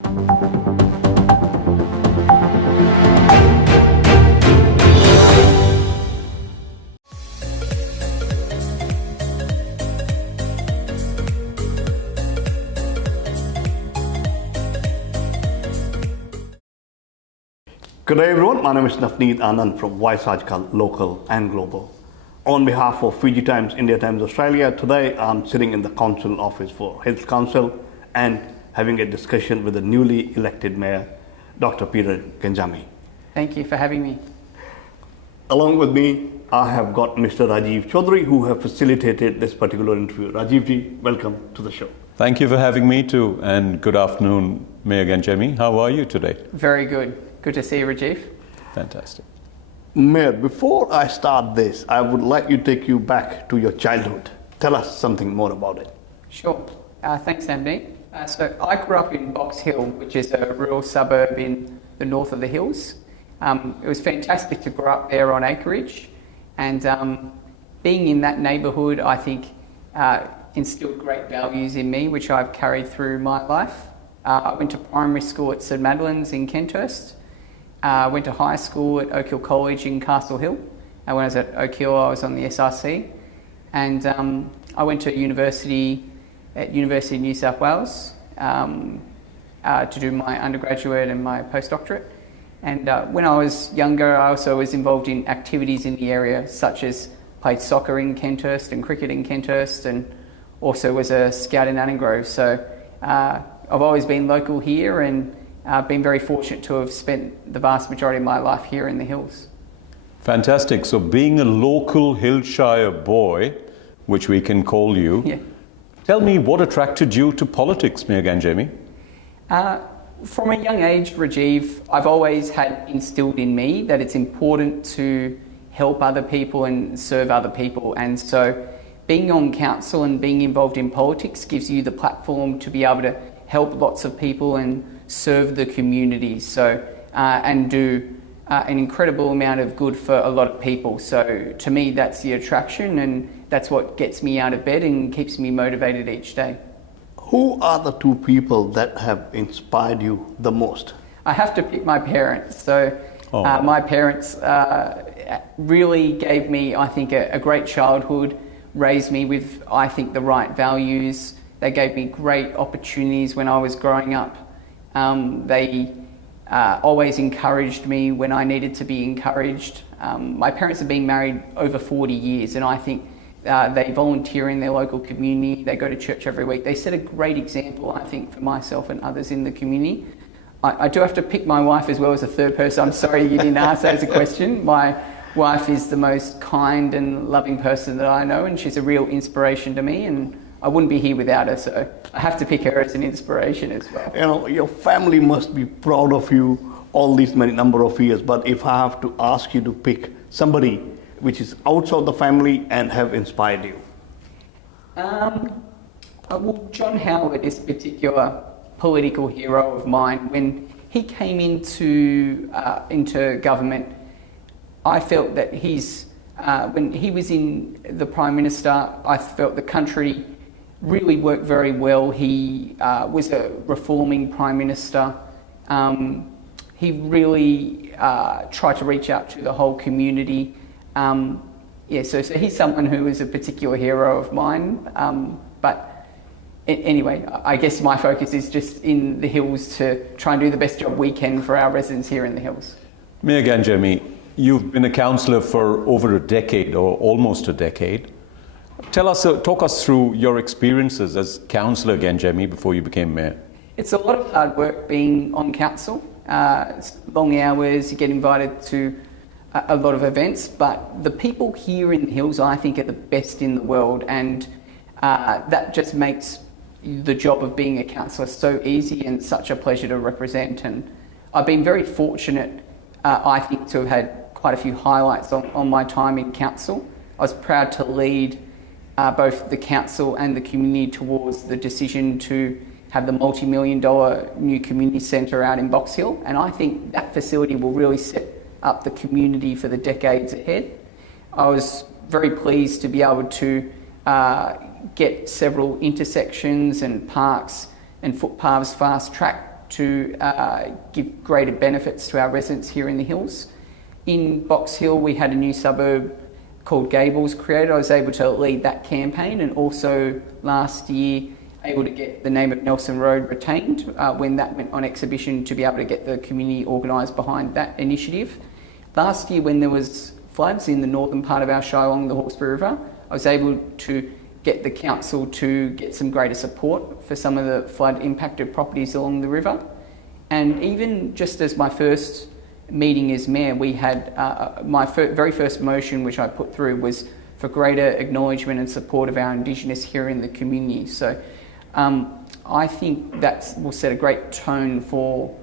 Good day everyone, my name is Navneet Anand from Voice Aajkal, local and global. On behalf of Fiji Times, India Times Australia, today I'm sitting in the Council office for Health Council and having a discussion with the newly elected Mayor, Dr. Peter Gangemi. Thank you for having me. Along with me, I have got Mr. Rajiv Chaudhri, who have facilitated this particular interview. Rajiv ji, welcome to the show. Thank you for having me too, and good afternoon, Mayor Gangemi. How are you today? Very good. Good to see you, Rajiv. Fantastic. Mayor, before I start this, I would like to take you back to your childhood. Tell us something more about it. Sure. Thanks, Navneet. So I grew up in Box Hill, which is a rural suburb in the north of the hills. It was fantastic to grow up there on acreage, and being in that neighbourhood, I think, instilled great values in me, which I've carried through my life. I went to primary school at St Madeline's in Kenthurst. I went to high school at Oak Hill College in Castle Hill. And when I was at Oak Hill, I was on the SRC. And I went to university at University of New South Wales to do my undergraduate and my postdoctorate. And when I was younger, I also was involved in activities in the area, such as played soccer in Kenthurst and cricket in Kenthurst, and also was a scout in Annangrove. So I've always been local here, and been very fortunate to have spent the vast majority of my life here in the hills. Fantastic. So being a local Hillshire boy, which we can call you, Yeah. Tell me what attracted you to politics, Mayor Gangemi? From a young age, Rajiv, I've always had instilled in me that it's important to help other people and serve other people. And so being on council and being involved in politics gives you the platform to be able to help lots of people and serve the community, so and do an incredible amount of good for a lot of people. So to me, that's the attraction, and that's what gets me out of bed and keeps me motivated each day. Who are the two people that have inspired you the most? I have to pick my parents. So my parents really gave me, I think, a great childhood, raised me with, I think, the right values. They gave me great opportunities when I was growing up. They always encouraged me when I needed to be encouraged. My parents have been married over 40 years, and I think they volunteer in their local community. They go to church every week. They set a great example, I think, for myself and others in the community. I do have to pick my wife as well as a third person. I'm sorry you didn't ask that as a question. My wife is the most kind and loving person that I know, and she's a real inspiration to me, and I wouldn't be here without her, so I have to pick her as an inspiration as well. You know, your family must be proud of you all these many number of years, but if I have to ask you to pick somebody which is outside the family and have inspired you. Well, John Howard is a particular political hero of mine. When he came into government, I felt that when he was in the Prime Minister, I felt the country really worked very well. He was a reforming Prime Minister. He really tried to reach out to the whole community. So he's someone who is a particular hero of mine. But anyway, I guess my focus is just in the hills to try and do the best job we can for our residents here in the hills. Mayor Gangemi, you've been a councillor for over a decade, or almost a decade. Talk us through your experiences as Councillor Gangemi before you became Mayor. It's a lot of hard work being on council. It's long hours, you get invited to a lot of events, but the people here in the hills, I think, are the best in the world, and that just makes the job of being a councillor so easy and such a pleasure to represent. And I've been very fortunate, I think, to have had quite a few highlights on my time in council. I was proud to lead both the council and the community towards the decision to have the multi-million-dollar new community centre out in Box Hill, and I think that facility will really set up the community for the decades ahead. I was very pleased to be able to get several intersections and parks and footpaths fast-tracked to give greater benefits to our residents here in the hills. In Box Hill, we had a new suburb called Gables created. I was able to lead that campaign, and also last year able to get the name of Nelson Road retained when that went on exhibition, to be able to get the community organised behind that initiative. Last year, when there was floods in the northern part of our shire along the Hawkesbury River, I was able to get the council to get some greater support for some of the flood impacted properties along the river. And even just as my first meeting as mayor, we had my very first motion which I put through was for greater acknowledgement and support of our Indigenous here in the community. So I think that will set a great tone for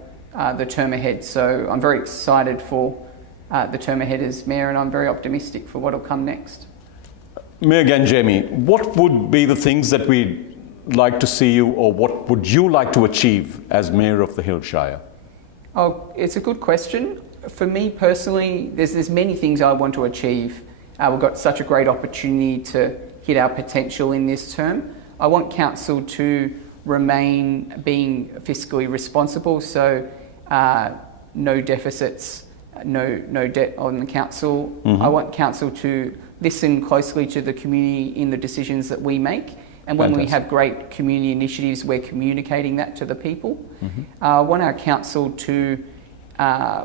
the term ahead. So I'm very excited for the term ahead as mayor, and I'm very optimistic for what will come next. Mayor Gangemi, what would be the things that we'd like to see you, or what would you like to achieve as mayor of the Hill Shire? Oh, it's a good question. For me personally, there's many things I want to achieve. We've got such a great opportunity to hit our potential in this term. I want council to remain being fiscally responsible, so no deficits, no debt on the council. Mm-hmm. I want council to listen closely to the community in the decisions that we make. And when we have great community initiatives, we're communicating that to the people. Mm-hmm. I want our council to,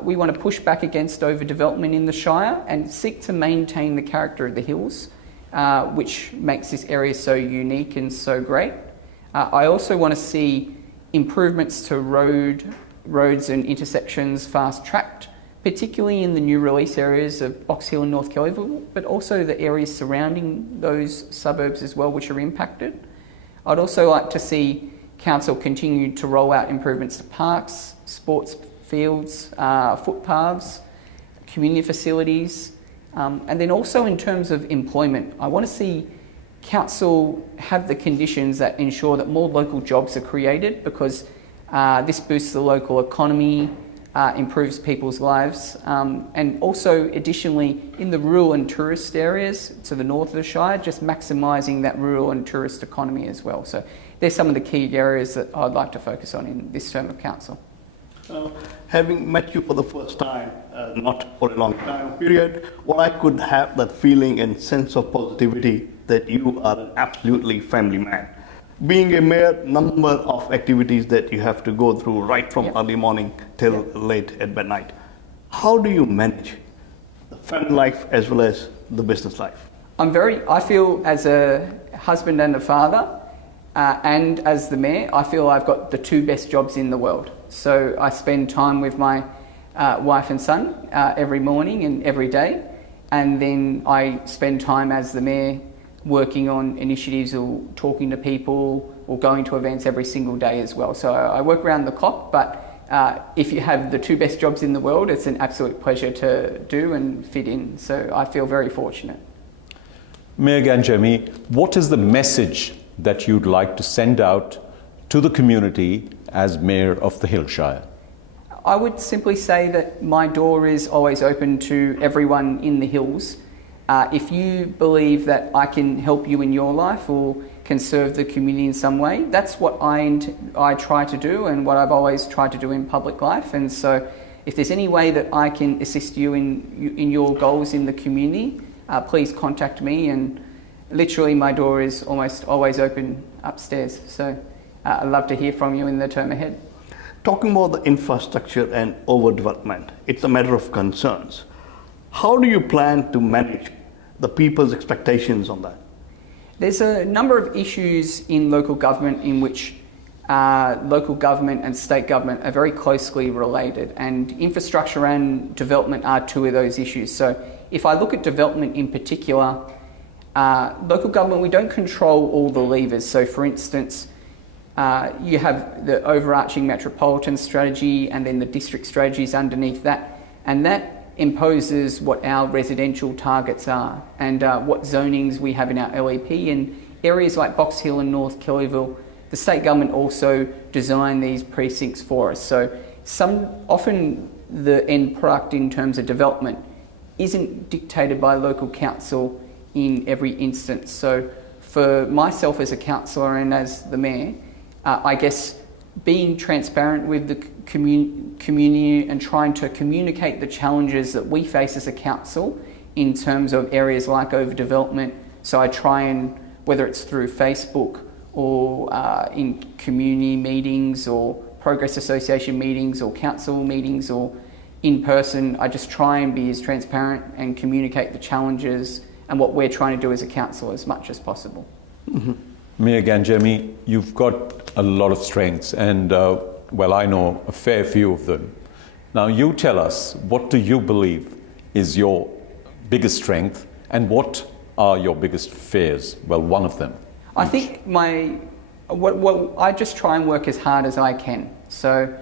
we want to push back against overdevelopment in the Shire and seek to maintain the character of the hills, which makes this area so unique and so great. I also want to see improvements to roads and intersections fast-tracked, particularly in the new release areas of Box Hill and North Kellyville, but also the areas surrounding those suburbs as well, which are impacted. I'd also like to see council continue to roll out improvements to parks, sports fields, footpaths, community facilities, and then also in terms of employment, I want to see council have the conditions that ensure that more local jobs are created, because this boosts the local economy, improves people's lives, and also additionally in the rural and tourist areas to the north of the Shire, just maximising that rural and tourist economy as well. So there's some of the key areas that I'd like to focus on in this term of council. Having met you for the first time, not for a long time period, well, I could have that feeling and sense of positivity that you are an absolutely family man. Being a mayor, number of activities that you have to go through right from early morning till late at midnight. How do you manage the family life as well as the business life? I feel as a husband and a father, and as the mayor, I feel I've got the two best jobs in the world. So I spend time with my wife and son every morning and every day, and then I spend time as the mayor working on initiatives or talking to people or going to events every single day as well. So I work around the clock, but if you have the two best jobs in the world, it's an absolute pleasure to do and fit in. So I feel very fortunate. Mayor Gangemi, what is the message that you'd like to send out to the community as mayor of the Hill Shire? I would simply say that my door is always open to everyone in the hills. If you believe that I can help you in your life or can serve the community in some way, that's what I try to do and what I've always tried to do in public life. And so if there's any way that I can assist you in your goals in the community, please contact me. And literally my door is almost always open upstairs. So I'd love to hear from you in the term ahead. Talking about the infrastructure and overdevelopment, it's a matter of concerns. How do you plan to manage the people's expectations on that? There's a number of issues in local government in which local government and state government are very closely related, and infrastructure and development are two of those issues. So if I look at development in particular, local government, we don't control all the levers. So for instance, you have the overarching metropolitan strategy and then the district strategies underneath that, and that imposes what our residential targets are and what zonings we have in our LEP. In areas like Box Hill and North Kellyville, the state government also design these precincts for us. So often the end product in terms of development isn't dictated by local council in every instance. So for myself as a councillor and as the mayor, I guess being transparent with the community and trying to communicate the challenges that we face as a council in terms of areas like overdevelopment. So I try and, whether it's through Facebook or in community meetings or Progress Association meetings or council meetings or in person, I just try and be as transparent and communicate the challenges and what we're trying to do as a council as much as possible. Mm-hmm. Mayor Gangemi, you've got a lot of strengths and, well, I know a fair few of them. Now you tell us, what do you believe is your biggest strength and what are your biggest fears? Well, one of them. I think I just try and work as hard as I can. So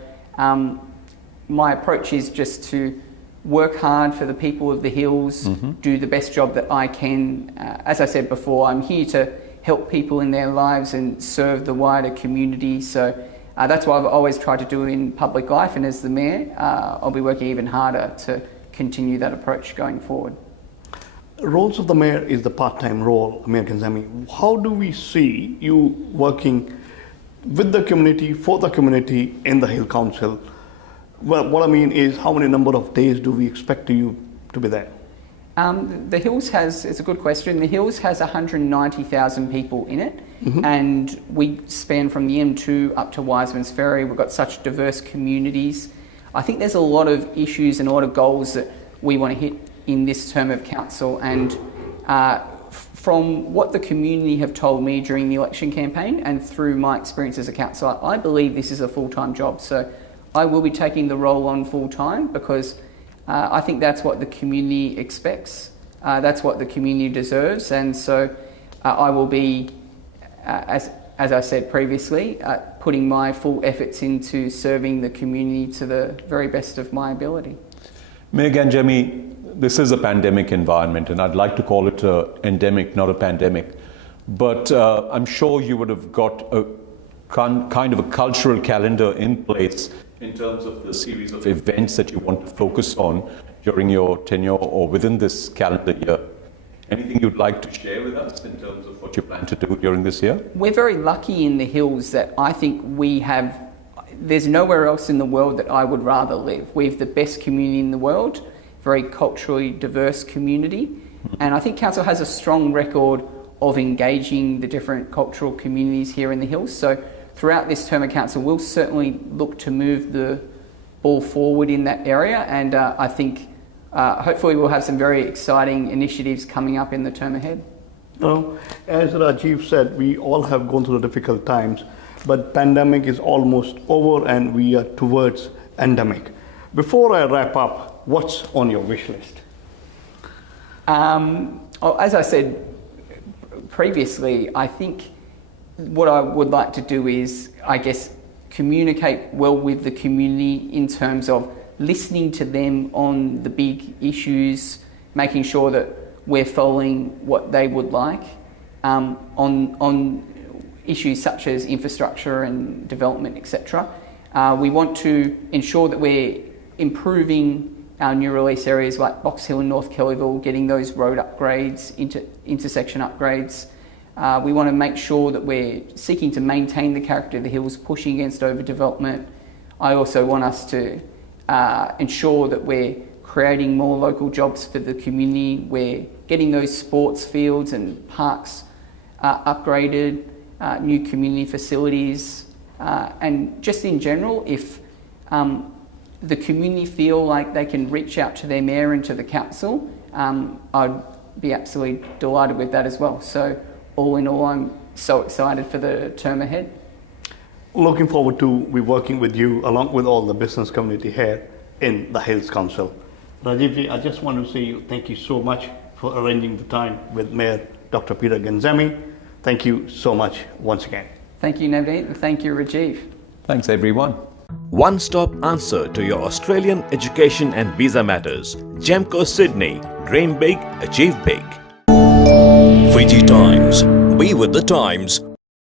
my approach is just to work hard for the people of the hills, do the best job that I can. As I said before, I'm here to help people in their lives and serve the wider community. So that's what I've always tried to do in public life, and as the mayor, I'll be working even harder to continue that approach going forward. Roles of the mayor is the part-time role, Mayor Gangemi. How do we see you working with the community, for the community in the Hill Council? Well, what I mean is, how many number of days do we expect you to be there? The Hills it's a good question. The Hills has 190,000 people in it, and we span from the M2 up to Wiseman's Ferry. We've got such diverse communities. I think there's a lot of issues and a lot of goals that we want to hit in this term of council, and from what the community have told me during the election campaign and through my experience as a councillor, I believe this is a full-time job. So I will be taking the role on full-time because I think that's what the community expects. That's what the community deserves, and so I will be, as I said previously, putting my full efforts into serving the community to the very best of my ability. Mayor Gangemi, this is a pandemic environment, and I'd like to call it an endemic, not a pandemic. But I'm sure you would have got a kind of a cultural calendar in place in terms of the series of events that you want to focus on during your tenure or within this calendar year. Anything you'd like to share with us in terms of what you plan to do during this year? We're very lucky in the Hills that I think we have. There's nowhere else in the world that I would rather live. We have the best community in the world, very culturally diverse community, and I think council has a strong record of engaging the different cultural communities here in the Hills. So throughout this term of council, we'll certainly look to move the ball forward in that area, and I think hopefully we'll have some very exciting initiatives coming up in the term ahead. As Rajiv said, we all have gone through the difficult times, but pandemic is almost over and we are towards endemic. Before I wrap up, what's on your wish list? As I said previously, I think what I would like to do is, I guess, communicate well with the community in terms of listening to them on the big issues, making sure that we're following what they would like on issues such as infrastructure and development, etc. We want to ensure that we're improving our new release areas like Box Hill and North Kellyville, getting those road upgrades, intersection upgrades. We want to make sure that we're seeking to maintain the character of the hills, pushing against overdevelopment. I also want us to ensure that we're creating more local jobs for the community. We're getting those sports fields and parks upgraded, new community facilities, and just in general, if the community feel like they can reach out to their mayor and to the council, I'd be absolutely delighted with that as well. So all in all, I'm so excited for the term ahead. Looking forward to be working with you along with all the business community here in the Hills Council. Rajiv, I just want to say thank you so much for arranging the time with Mayor Dr. Peter Gangemi. Thank you so much once again. Thank you, Navneet, and thank you, Rajiv. Thanks, everyone. One-stop answer to your Australian education and visa matters. Gemco Sydney. Dream big, achieve big. Fiji Times. Be with the times.